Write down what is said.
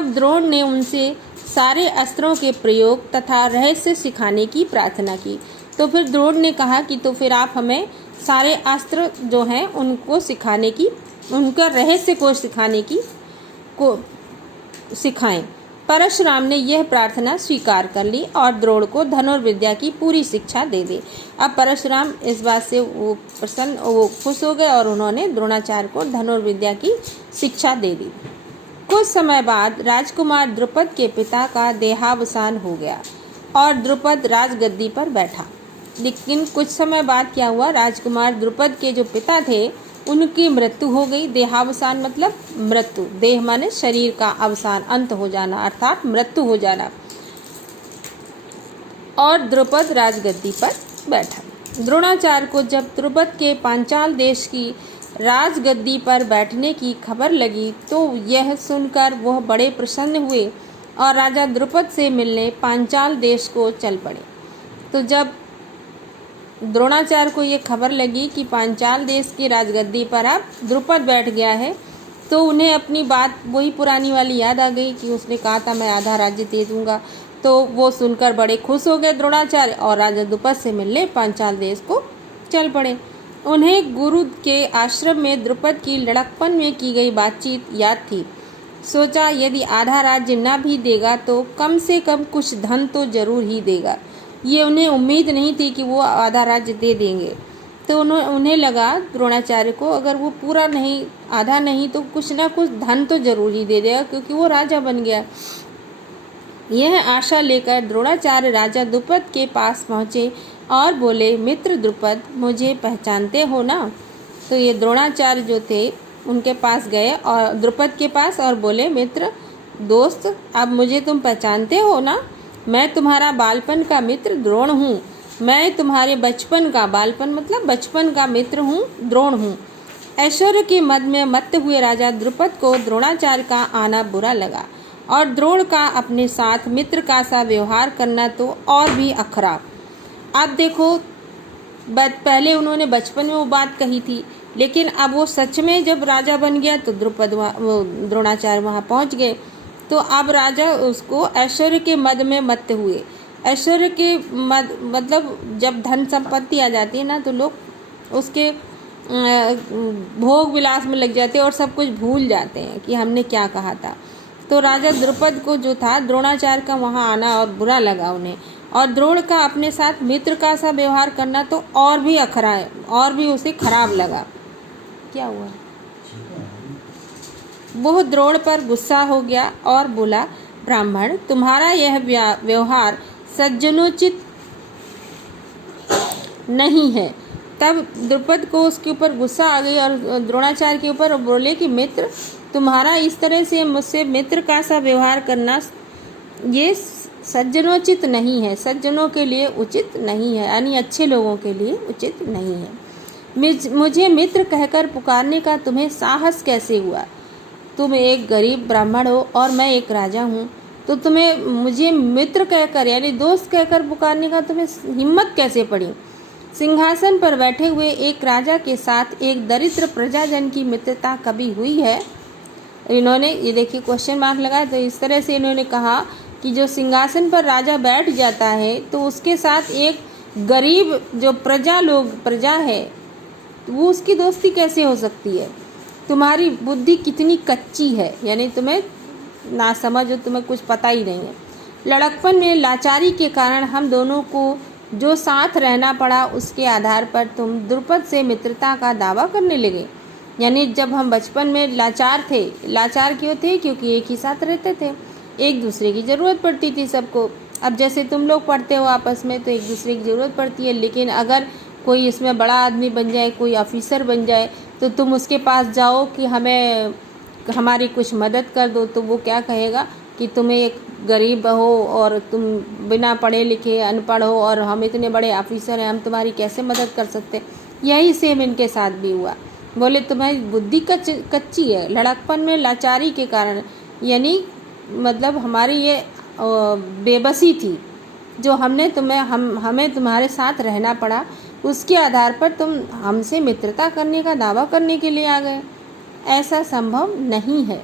तब द्रोण ने उनसे सारे अस्त्रों के प्रयोग तथा रहस्य सिखाने की प्रार्थना की। तो फिर द्रोण ने कहा कि तो फिर आप हमें सारे अस्त्र जो हैं उनको सिखाने की, उनका रहस्य को सिखाने की को सिखाएं। परशुराम ने यह प्रार्थना स्वीकार कर ली और द्रोण को धनुर्विद्या की पूरी शिक्षा दे दी। अब परशुराम इस बात से वो खुश हो गए और उन्होंने द्रोणाचार्य को धनुर्विद्या की शिक्षा दे दी। कुछ समय बाद राजकुमार द्रुपद के पिता का देहावसान हो गया और द्रुपद राजगद्दी पर बैठा। लेकिन कुछ समय बाद क्या हुआ, राजकुमार द्रुपद के जो पिता थे उनकी मृत्यु हो गई। देहावसान मतलब मृत्यु, देह माने शरीर का अवसान, अंत हो जाना अर्थात मृत्यु हो जाना। और द्रुपद राजगद्दी पर बैठा। द्रोणाचार्य को जब द्रुपद के पांचाल देश की राजगद्दी पर बैठने की खबर लगी तो यह सुनकर वह बड़े प्रसन्न हुए और राजा द्रुपद से मिलने पांचाल देश को चल पड़े। तो जब द्रोणाचार्य को ये खबर लगी कि पांचाल देश की राजगद्दी पर अब द्रुपद बैठ गया है तो उन्हें अपनी बात वही पुरानी वाली याद आ गई कि उसने कहा था मैं आधा राज्य दे दूंगा। तो वो सुनकर बड़े खुश हो गए द्रोणाचार्य और राजा द्रुपद से मिलने पांचाल देश को चल पड़े। उन्हें गुरु के आश्रम में द्रुपद की लड़कपन में की गई बातचीत याद थी। सोचा यदि आधा राज्य न भी देगा तो कम से कम कुछ धन तो जरूर ही देगा। ये उन्हें उम्मीद नहीं थी कि वो आधा राज्य दे देंगे। तो उन्हें लगा द्रोणाचार्य को अगर वो पूरा नहीं, आधा नहीं तो कुछ ना कुछ धन तो जरूर ही दे देगा क्योंकि वो राजा बन गया। यह आशा लेकर द्रोणाचार्य राजा द्रुपद के पास पहुँचे और बोले, मित्र द्रुपद, मुझे पहचानते हो ना? तो ये द्रोणाचार्य जो थे उनके पास गए और द्रुपद के पास और बोले, मित्र दोस्त, अब मुझे तुम पहचानते हो ना? मैं तुम्हारा बालपन का मित्र द्रोण हूँ। मैं तुम्हारे बचपन का, बालपन मतलब बचपन का मित्र हूँ, द्रोण हूँ। ऐश्वर्य के मद में मत्त हुए राजा द्रुपद को द्रोणाचार्य का आना बुरा लगा और द्रोण का अपने साथ मित्र का सा व्यवहार करना तो और भी अखरा। अब देखो, पहले उन्होंने बचपन में वो बात कही थी, लेकिन अब वो सच में जब राजा बन गया तो द्रोणाचार्य वहाँ पहुँच गए। तो अब राजा उसको ऐश्वर्य के मद में मत्त हुए। ऐश्वर्य के मद मतलब जब धन संपत्ति आ जाती है ना तो लोग उसके भोग विलास में लग जाते हैं और सब कुछ भूल जाते हैं कि हमने क्या कहा था। तो राजा द्रुपद को जो था द्रोणाचार्य का वहाँ आना और बुरा लगा उन्हें, और द्रोण का अपने साथ मित्र का सा व्यवहार करना तो और भी अखरा है, और भी उसे खराब लगा। क्या हुआ? वह द्रोण पर गुस्सा हो गया और बोला, ब्राह्मण, तुम्हारा यह व्यवहार सज्जनोचित नहीं है। तब द्रुपद को उसके ऊपर गुस्सा आ गई और द्रोणाचार्य के ऊपर बोले कि मित्र, तुम्हारा इस तरह से मुझसे मित्र का सा व्यवहार करना ये सज्जनोचित नहीं है, सज्जनों के लिए उचित नहीं है, यानी अच्छे लोगों के लिए उचित नहीं है। मुझे मित्र कहकर पुकारने का तुम्हें साहस कैसे हुआ? तुम एक गरीब ब्राह्मण हो और मैं एक राजा हूँ, तो तुम्हें मुझे मित्र कहकर यानी दोस्त कहकर पुकारने का तुम्हें हिम्मत कैसे पड़ी? सिंहासन पर बैठे हुए एक राजा के साथ एक दरिद्र प्रजाजन की मित्रता कभी हुई है? इन्होंने ये देखिए क्वेश्चन मार्क लगाया। तो इस तरह से इन्होंने कहा कि जो सिंहासन पर राजा बैठ जाता है तो उसके साथ एक गरीब जो प्रजा है वो उसकी दोस्ती कैसे हो सकती है? तुम्हारी बुद्धि कितनी कच्ची है, यानी तुम्हें ना समझ हो, तुम्हें कुछ पता ही नहीं है। लड़कपन में लाचारी के कारण हम दोनों को जो साथ रहना पड़ा उसके आधार पर तुम द्रुपद से मित्रता का दावा करने लगे। यानी जब हम बचपन में लाचार थे, लाचार क्यों थे? क्योंकि एक ही साथ रहते थे, एक दूसरे की ज़रूरत पड़ती थी सबको। अब जैसे तुम लोग पढ़ते हो आपस में तो एक दूसरे की ज़रूरत पड़ती है, लेकिन अगर कोई इसमें बड़ा आदमी बन जाए, कोई ऑफिसर बन जाए, तो तुम उसके पास जाओ कि हमें हमारी कुछ मदद कर दो, तो वो क्या कहेगा कि तुम्हें एक गरीब हो और तुम बिना पढ़े लिखे अनपढ़ हो और हम इतने बड़े ऑफिसर हैं, हम तुम्हारी कैसे मदद कर सकते? यही सेम इनके साथ भी हुआ। बोले तुम्हारी बुद्धि कच्ची है, लड़कपन में लाचारी के कारण, यानी मतलब हमारी ये बेबसी थी जो हमें तुम्हारे साथ रहना पड़ा, उसके आधार पर तुम हमसे मित्रता करने का दावा करने के लिए आ गए। ऐसा संभव नहीं है।